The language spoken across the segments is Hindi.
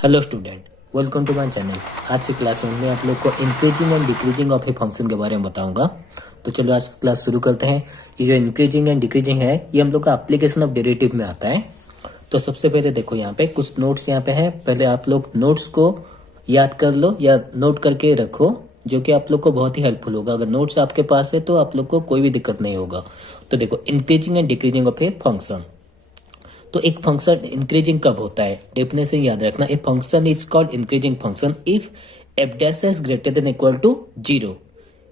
Hello student, welcome to my channel. आज की क्लास में आप लोग को increasing and decreasing of a function के बारे में बताऊंगा। तो चलो आज की क्लास शुरू करते हैं। ये जो इंक्रीजिंग एंड डिक्रीजिंग है ये हम लोग का एप्लीकेशन ऑफ डेरिवेटिव में आता है। तो सबसे पहले देखो यहाँ पे कुछ नोट्स यहाँ पे है। पहले आप लोग नोट्स को याद कर लो या नोट करके रखो, जो कि आप लोग को बहुत ही हेल्पफुल होगा। अगर नोट्स आपके पास है तो आप लोग को कोई भी दिक्कत नहीं होगा। तो देखो increasing and decreasing of a function. तो एक फंक्शन इंक्रीजिंग कब होता है, डेफिनेशन याद रखना। A function is called increasing function if F dash S greater than equal to 0।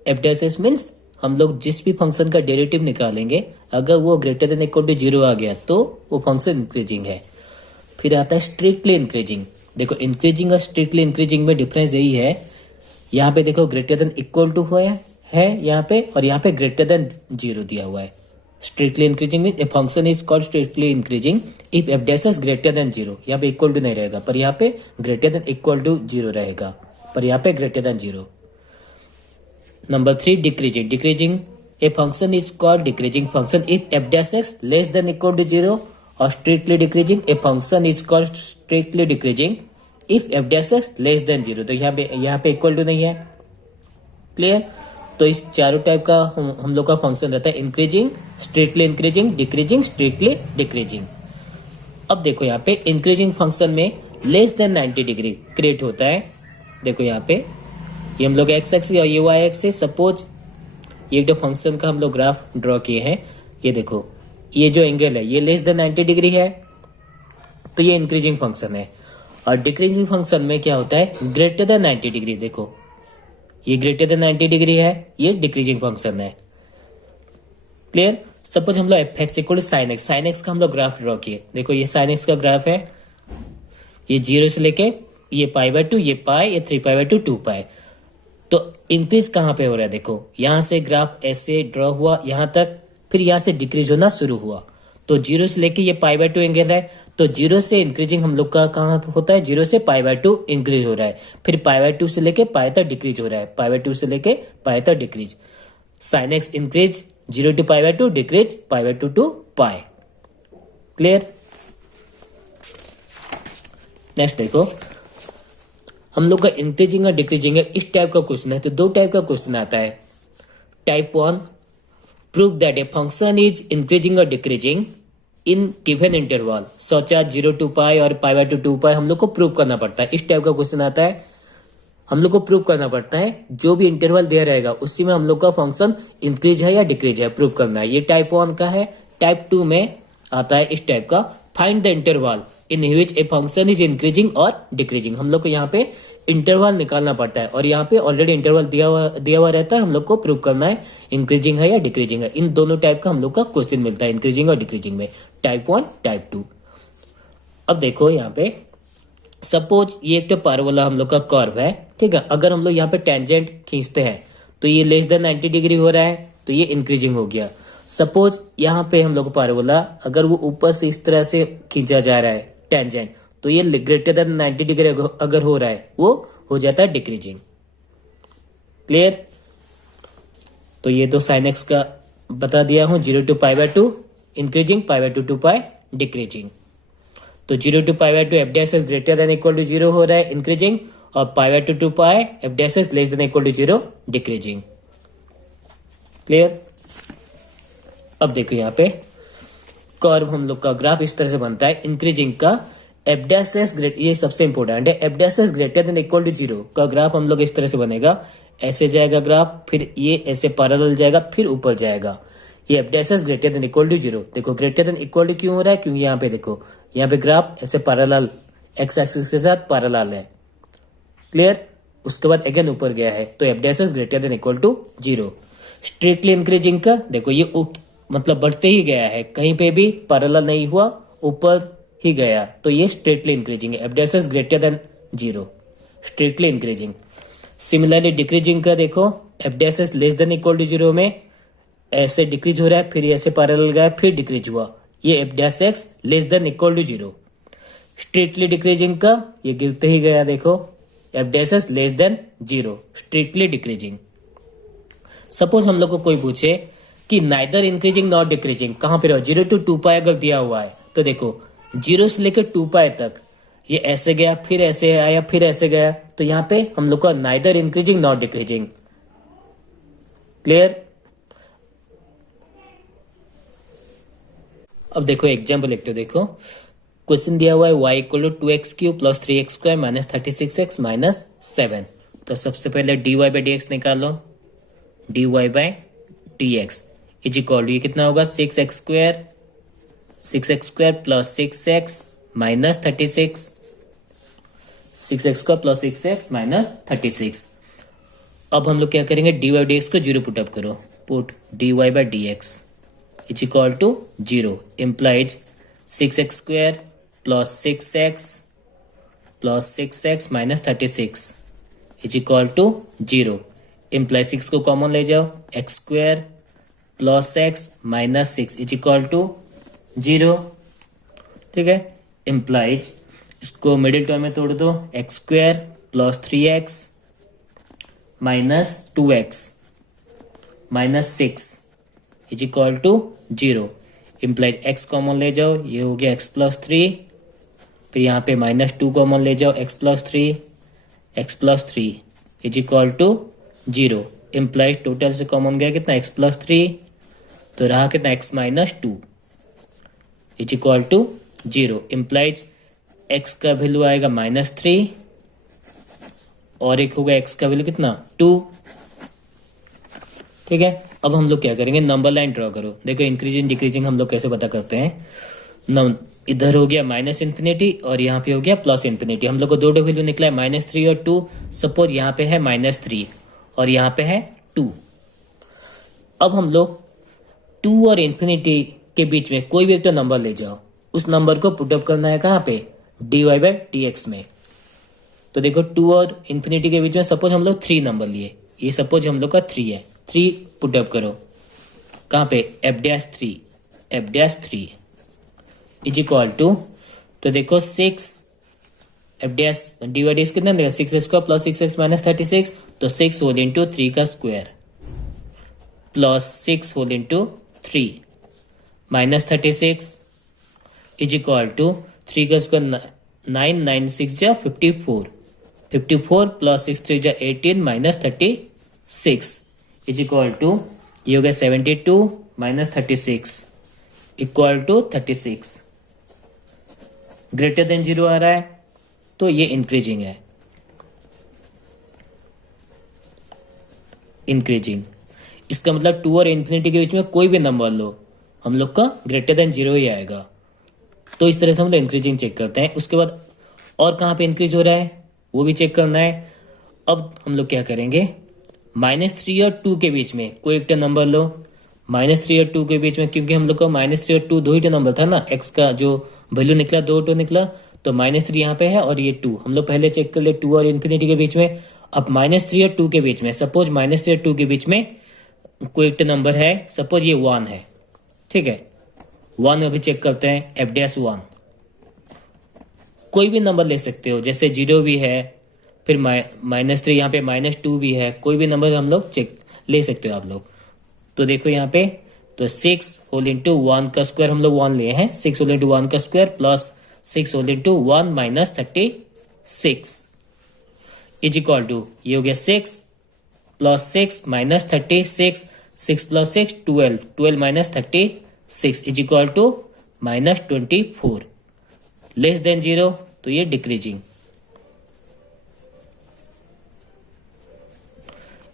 F dash S means हम लोग जिस भी फंक्शन का डेरिवेटिव निकालेंगे, अगर वो ग्रेटर देन इक्वल टू 0 आ गया तो वो फंक्शन इंक्रीजिंग है। फिर आता है स्ट्रिक्टली इंक्रीजिंग। देखो इंक्रीजिंग और स्ट्रिक्टली इंक्रीजिंग में डिफरेंस यही है, यहाँ पे देखो ग्रेटर देन इक्वल टू है यहाँ पे, और यहाँ पे ग्रेटर देन 0 दिया हुआ है। स्ट्रिक्टली इंक्रीजिंग में ए function is called strictly increasing if F dash is greater than 0। यहाँ पे इक्वल टू नहीं रहेगा, पर यहाँ पे ग्रेटर देन इक्वल टू 0 रहेगा, पर यहाँ पे greater than 0। Number 3 decreasing. Decreasing a function is called decreasing function if F dash X less than equal to 0। और strictly decreasing a function is called strictly decreasing if F dash X less than 0। तो यहाँ पे इक्वल टू नहीं है। क्लियर? तो इस चारों टाइप का हम लोग का फंक्शन रहता है, increasing, strictly increasing, decreasing, strictly decreasing. अब देखो यहाँ पे इंक्रीजिंग फंक्शन में लेस देन 90 डिग्री क्रिएट होता है। देखो यहाँ पे ये हम लोग एक्स एक्स और ये वाई एक्स है। सपोज ये जो फंक्शन का हम लोग ग्राफ ड्रॉ किए हैं, ये देखो ये जो एंगल है ये लेस देन 90 डिग्री है, तो ये इंक्रीजिंग फंक्शन है। और डिक्रीजिंग फंक्शन में क्या होता है, ग्रेटर देन 90 डिग्री। देखो ये ग्रेटर देन 90 डिग्री है, ये डिक्रीजिंग फंक्शन है। क्लियर? सपोज हम लोग F x equal sine x, sine x का हम लोग ग्राफ ड्रॉ किए। देखो ये साइन एक्स का ग्राफ है, ये 0 से लेके ये π/2, ये पाई, ये 3π/2, 2π। तो इंक्रीज कहाँ पे हो रहा है, देखो यहाँ से ग्राफ ऐसे ड्रॉ हुआ यहाँ तक, फिर यहाँ से डिक्रीज होना शुरू हुआ। तो 0 से लेके ये π/2 एंगल है, तो 0 से इंक्रीजिंग हम लोग का कहाँ होता है, 0 से π/2 इंक्रीज हो रहा है, फिर π/2 से लेके पाई तक डिक्रीज हो रहा है, π/2 से लेके पाई तक decrease. Sine x increase 0 to π/2, decrease π/2 to π। Clear? Next देखो हम लोग का इंक्रीजिंग और डिक्रीजिंग है, इस टाइप का क्वेश्चन है। तो दो टाइप का क्वेश्चन आता है। Type 1, prove that a function is increasing और decreasing in given interval such as 0 to π और π/2 2π। हम लोग को प्रूव करना पड़ता है। इस टाइप का क्वेश्चन आता है, हम लोग को प्रूव करना पड़ता है जो भी इंटरवल दिया रहेगा उसी में हम लोग का फंक्शन इंक्रीज है या डिक्रीज है, प्रूव करना है। ये टाइप 1 का है। टाइप 2 में आता है इस टाइप का, find the interval in which A function is increasing और डिक्रीजिंग। हम लोग को यहाँ पे इंटरवल निकालना पड़ता है, और यहाँ पे ऑलरेडी इंटरवल दिया हुआ रहता है। हम लोग को प्रूव करना है इंक्रीजिंग है या डिक्रीजिंग है। इन दोनों टाइप का हम लोग का क्वेश्चन मिलता है, इंक्रीजिंग और डिक्रीजिंग में, टाइप 1, टाइप 2। अब देखो यहाँ पे सपोज ये एक तो पैराबोला हम लोग का कर्व है, ठीक है। अगर हम लोग यहाँ पे टेंजेंट खींचते हैं तो ये लेस देन 90 डिग्री हो रहा है, तो ये इंक्रीजिंग हो गया। सपोज यहाँ पे हम लोग पैराबोला अगर वो ऊपर से इस तरह से खींचा जा रहा है टेंजेंट, तो ये ग्रेटर देन 90 डिग्री अगर हो रहा है वो हो जाता है डिक्रीजिंग। क्लियर? तो ये तो साइन एक्स का बता दिया हूं, 0 to π/2 इंक्रीजिंग, π/2 2π डिक्रीजिंग। तो 0 to π/2 f dash is greater than equal to 0 हो रहा है इंक्रीजिंग, और π/2 2π f dash is less than equal to 0 decreasing. Clear? अब देखो यहाँ पे कर्व हम लोग का ग्राफ इस तरह से बनता है। इंक्रीजिंग का एफ डैश एस ग्रेट, ये सबसे इंपॉर्टेंट है, F dash S greater than equal to 0 का ग्राफ हम लोग इस तरह से बनेगा। ऐसे जाएगा ग्राफ, फिर ये ऐसे पैरेलल जाएगा, फिर ऊपर जाएगा। ये F dash S greater than equal to 0। देखो ग्रेटर देन इक्वल टू क्यों हो रहा है, क्योंकि यहाँ पे देखो यहाँ पे ग्राफ ऐसे पैरेलल एक्स एक्सिस के साथ पैरेलल है। क्लियर? उसके बाद अगेन ऊपर गया है, तो F dash S greater than equal to 0। Strictly increasing का देखो ये मतलब बढ़ते ही गया है, कहीं पे भी पैरेलल नहीं हुआ, ऊपर ही गया, तो ये स्ट्रिक्टली इंक्रीजिंग है। F dash is greater than 0, strictly increasing. Similarly decreasing का देखो F dash is less than equal to 0 में ऐसे डिक्रीज हो रहा है, फिर ऐसे पैरेलल गया, फिर डिक्रीज हुआ, ये F dash X less than equal to 0। Strictly decreasing का ये गिरते ही गया, देखो F dash is less than 0, strictly decreasing. Suppose हम लोग को कोई पूछे कि नाइदर इंक्रीजिंग नॉट डिक्रीजिंग कहां पे रहो, 0 to 2π अगर दिया हुआ है, तो देखो 0 से लेकर 2π तक ये ऐसे गया, फिर ऐसे आया, फिर ऐसे गया, तो यहाँ पे हम लोग का neither increasing not decreasing. Clear? अब देखो एग्जाम्पल लिखते हो। देखो क्वेश्चन दिया हुआ है y equal to 2x³ plus 3x² minus 36x minus 7। तो सबसे पहले dy बाई डी एक्स निकालो। dy by D X is equal to, ये कितना होगा 6x² plus 6x minus 36, 6x² plus 6x minus 36। अब हम लोग क्या करेंगे, dy बाई डी एक्स को जीरो पुटअप करो। Put dy by D X is equal to 0 implies 6x² plus 6x minus 36 is equal to 0 implies 6 को कॉमन ले जाओ, x² plus x minus 6 is equal to 0। ठीक है, इम्प्लाइज इसको मिडिल टर्म में तोड़ दो, x² plus 3x minus 2x minus 6 is equal to 0 implies x common ले जाओ, ये हो गया x प्लस 3, फिर यहाँ पे माइनस 2 कॉमन ले जाओ, x plus 3 is equal to 0 implies total से कॉमन गया कितना, x प्लस 3, तो रहा कितना x minus 2 is equal to 0 implies x का वैल्यू आएगा माइनस 3 और एक होगा x का वैल्यू कितना 2। ठीक है, अब हम लोग क्या करेंगे, नंबर लाइन ड्रॉ करो। देखो इंक्रीजिंग डिक्रीजिंग हम लोग कैसे पता करते हैं। इधर हो गया माइनस इन्फिनिटी और यहाँ पे हो गया प्लस इन्फिनिटी। हम लोग को दो वैल्यू निकला है -3 और 2। सपोज यहाँ पे है -3 और यहाँ पे है 2। अब हम लोग 2 और इन्फिनिटी के बीच में कोई भी एक नंबर ले जाओ, उस नंबर को पुटअप करना है कहाँ पे, dy बाई डी एक्स में। तो देखो 2 और इन्फिनिटी के बीच में सपोज हम लोग 3 नंबर लिए, ये सपोज हम लोग का 3 है, 3 पुटअप करो कहाँ पे, f'3 इज इक्वल टू, तो देखो 6 f' dy by D x कितना देगा 6x² प्लस 6x माइनस 36, तो 6 होल इंटू 3 का square plus 6 whole into 3 minus 36 is equal to 3 का स्क्वायर 9, 9 6 जा 54 प्लस 6 3 जा 18 माइनस 36 इज इक्वल टू, ये हो गया 72 minus 36 equal to 36। Greater than 0 आ रहा है तो ये इंक्रीजिंग है। इंक्रीजिंग इसका मतलब 2 और इन्फिनिटी के बीच में कोई भी नंबर लो, हम लोग का ग्रेटर देन 0 ही आएगा। तो इस तरह से हम लोग इंक्रीजिंग चेक करते हैं। उसके बाद और कहाँ पे इंक्रीज हो रहा है वो भी चेक करना है। अब हम लोग क्या करेंगे, -3 और 2 के बीच में कोई एक नंबर लो, -3 और 2 के बीच में, क्योंकि हम लोग का -3 और 2 दो ही नंबर था ना, x का जो वैल्यू निकला 2 निकला, तो -3 यहाँ पे है और ये 2 हम लोग पहले चेक कर ले 2 और इन्फिनिटी के बीच में। अब -3 और 2 के बीच में सपोज -3 और 2 के बीच में कोई एक नंबर है, सपोज ये 1 है। ठीक है, 1 अभी चेक करते हैं, f'1 कोई भी नंबर ले सकते हो, जैसे 0 भी है, फिर -3 यहाँ पे -2 भी है, कोई भी नंबर हम लोग चेक ले सकते हो आप लोग। तो देखो यहाँ पे, तो 6 होल इंटू 1 का स्क्वायर हम लोग 1 लिए हैं, 6 होल इंटू 1 का square plus 6 whole into 1 minus 36 is equal to, ये हो गया 6 plus 6 minus 36, 6 plus 6 12 minus 36 is equal to -24। Less than 0 तो ये डिक्रीजिंग।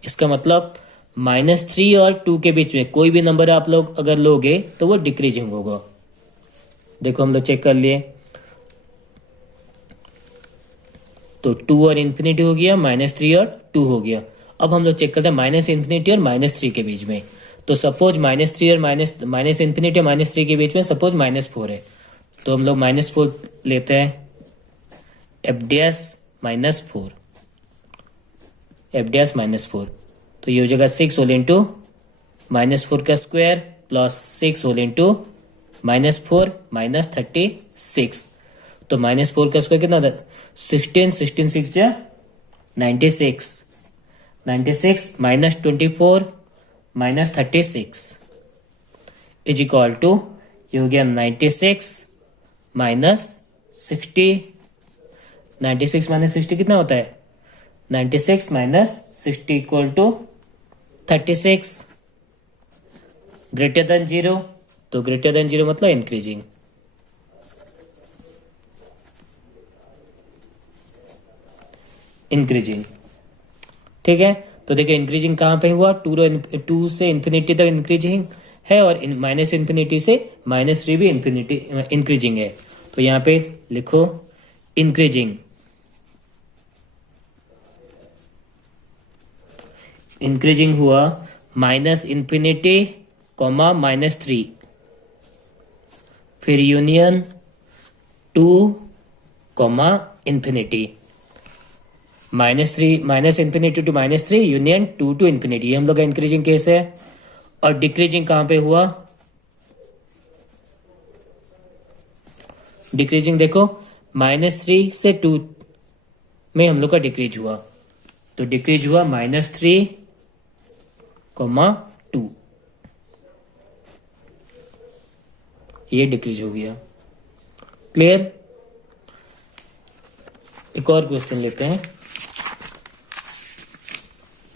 इसका मतलब -3 और 2 के बीच में कोई भी नंबर आप लोग अगर लोगे तो वो डिक्रीजिंग होगा। देखो हम लोग चेक कर लिए, तो 2 और इन्फिनिटी हो गया, -3 और 2 हो गया। अब हम लोग चेक करते हैं -इन्फिनिटी और -3 के बीच में। तो सपोज -3 और माइनस इन्फिनिटी और -3 के बीच में सपोज -4 है, तो हम लोग -4 लेते हैं, f'-4 तो ये हो जाएगा 6 होल इंटू -4 का square plus 6 whole into -4 minus 36, तो -4 का स्क्वायर कितना था 16 6 जा 96 minus 24 minus 36 is equal to, ये हो गया 96 माइनस 16 96 माइनस 60 कितना होता है? 96 minus 60 equal to 36। Greater than 0, तो ग्रेटर देन 0 मतलब इंक्रीजिंग। इंक्रीजिंग, ठीक है। तो देखिए इंक्रीजिंग कहाँ पे हुआ? 2 से इन्फिनिटी तक इंक्रीजिंग है, और माइनस इन्फिनिटी से -3 भी इन्फिनिटी इंक्रीजिंग है। तो यहाँ पे लिखो इंक्रीजिंग। इंक्रीजिंग हुआ -इन्फिनिटी, -3, फिर union 2, infinity, -3 minus infinity to -3, union 2 to infinity. ये हम लोग का इंक्रीजिंग केस है। और डिक्रीजिंग कहां पे हुआ? डिक्रीजिंग देखो -3 से 2 में हम लोग का डिक्रीज हुआ, तो डिक्रीज हुआ -3, 2, ये डिक्रीज हो गया। क्लियर? एक और क्वेश्चन लेते हैं।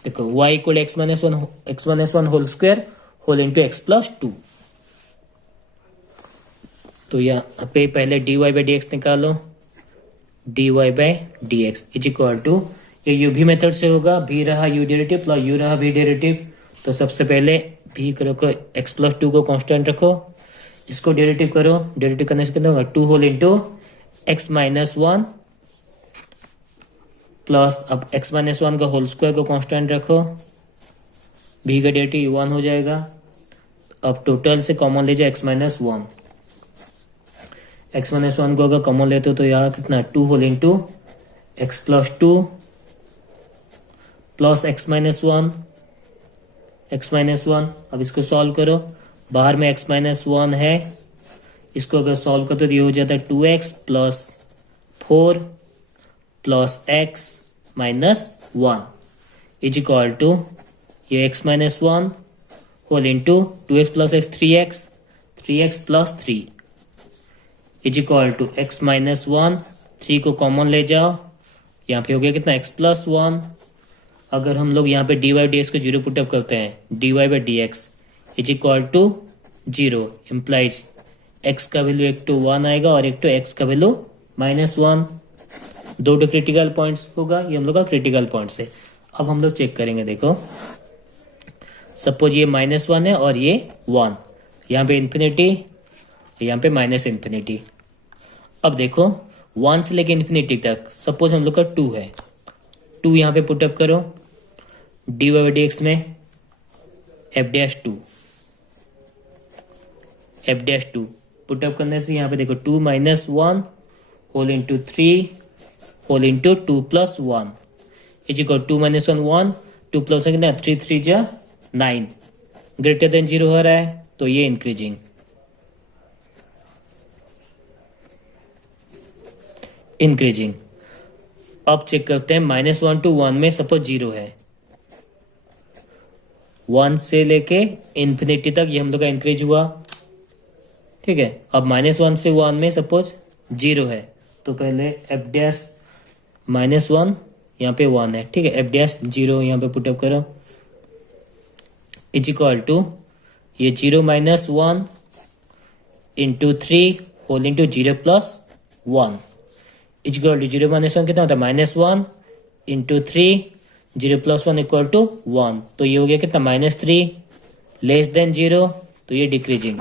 देखो y equal x minus one whole square whole into X plus 2। तो यहाँ पे पहले dy बाई डी एक्स निकालो। dy by D X is equal to, ये u भी मेथड से होगा, v रहा u डेरिवेटिव प्लस u रहा v डेरिवेटिव। तो सबसे पहले v को x प्लस 2 को कांस्टेंट रखो, इसको डेरिवेटिव करो। डेरिवेटिव करने से कितना होगा? 2 whole into X minus 1 plus, अब x माइनस 1 का होल स्क्वायर को कांस्टेंट रखो, b का डेरिवेटिव 1 हो जाएगा। अब टोटल से कॉमन ले जाए x माइनस 1। x माइनस 1 को अगर कॉमन लेते हो तो यहाँ कितना? 2 whole into X plus 2 plus x minus 1। अब इसको सॉल्व करो, बाहर में x माइनस 1 है, इसको अगर सॉल्व करते तो ये हो जाता है 2x plus 4 plus x minus 1 is equal to, ये x minus 1 whole into 2x plus x 3x plus 3 is equal to x minus 1। 3 को कॉमन ले जाओ, यहाँ पे हो गया कितना? x plus 1। अगर हम लोग यहाँ पे dy बाई डी एक्स को जीरो पुटअप करते हैं, dy by D X is equal to 0, implies x का वैल्यू एक टू 1 आएगा और एक टू x का वैल्यू -1। दो क्रिटिकल पॉइंट्स होगा, ये हम लोग का क्रिटिकल पॉइंट्स है। अब हम लोग चेक करेंगे। देखो सपोज ये -1 है और ये 1, यहाँ पे इन्फिनिटी, यहाँ पे माइनस इन्फिनिटी। अब देखो 1 से लेके इन्फिनिटी तक सपोज हम लोग का 2 है, 2 यहाँ पे पुटअप करो डी वाई डी एक्स में एफ डैश टू पुटअप करने से यहाँ पे देखो 2 minus 1 whole into 3 whole into 2 plus 1 is equal 2 minus 1 2 plus 1 कितना? 3 3 जा 9, ग्रेटर देन 0 हो रहा है, तो ये इंक्रीजिंग। अब चेक करते हैं -1 to 1 में सपोज 0 है, 1 से लेके इन्फिनिटी तक ये हम लोग का इंक्रीज हुआ, ठीक है। अब -1 से 1 में सपोज 0 है, तो पहले एफ डैश -1 यहाँ पे 1 है, ठीक है, एफ डैश 0 यहाँ पे पुटअप करो इज इक्वल टू ये 0 minus 1 into 3 whole into 0 plus 1 is equal to 0 minus 1 कितना होता है? -1 इंटू 3 0 प्लस 1 इक्वल टू 1, तो ये हो गया कितना? -3 लेस देन 0, तो ये डिक्रीजिंग।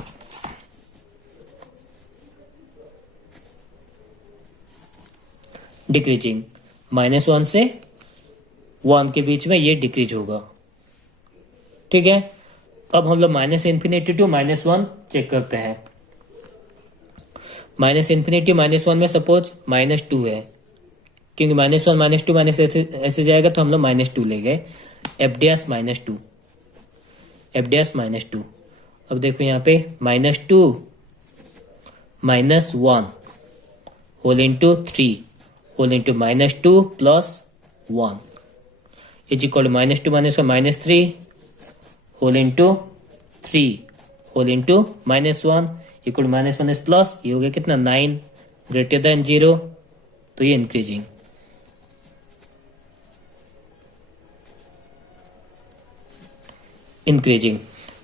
-1 से 1 के बीच में ये डिक्रीज होगा, ठीक है। अब हम लोग -इन्फिनिटी टू -1 चेक करते हैं। -इन्फिनिटी -1 में सपोज -2 है, क्योंकि -1 -2 माइनस ऐसे जाएगा तो हम लोग -2 ले गए, एफ डैश -2। अब देखो यहाँ पे -2 -1 whole into 3 whole into -2 plus 1 is equal to -2 minus -3 whole into 3 whole into -1 equal to minus plus, ये हो गया कितना? 9, ग्रेटर देन 0, तो ये increasing. Increasing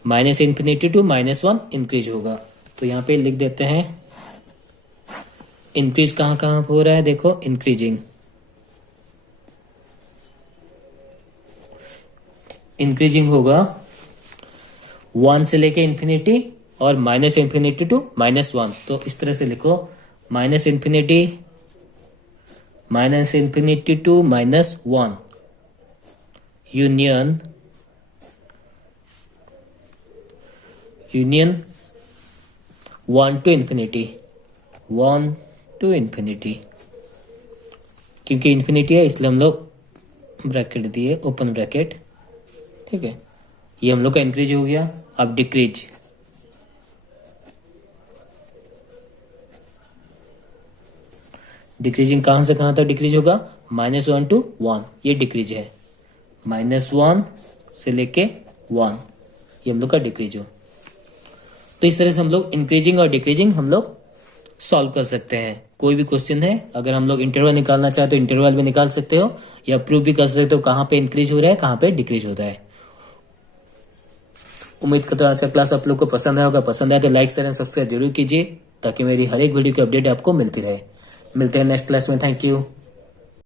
minus infinity to -1 increase होगा। तो यहाँ पे लिख देते हैं इंक्रीज कहाँ कहाँ हो रहा है, देखो इंक्रीजिंग। इंक्रीजिंग होगा 1 से लेके इन्फिनिटी और माइनस इन्फिनिटी टू -1। तो इस तरह से लिखो minus infinity to -1 union 1 to infinity. क्योंकि इन्फिनिटी है इसलिए हम लोग ब्रैकेट दिए, ओपन ब्रैकेट, ठीक है। ये हम लोग का इंक्रीज हो गया। अब डिक्रीज, डिक्रीजिंग कहां से कहां तक डिक्रीज होगा, -1 टू 1, ये डिक्रीज है। -1 से लेके 1, ये हम लोग का डिक्रीज हो। तो इस तरह से हम लोग इंक्रीजिंग और डिक्रीजिंग हम लोग सॉल्व कर सकते हैं। कोई भी क्वेश्चन है, अगर हम लोग इंटरवल निकालना चाहे तो इंटरवल भी निकाल सकते हो, या प्रूव भी कर सकते हो कहाँ पे इंक्रीज हो रहा है, कहाँ पे डिक्रीज होता है। उम्मीद करता हूँ आज का क्लास आप लोग को पसंद आया होगा। पसंद आया तो लाइक शेयर एंड सब्सक्राइब जरूर कीजिए, ताकि मेरी हर एक वीडियो की अपडेट आपको मिलती रहे। मिलते हैं नेक्स्ट क्लास में। Thank you.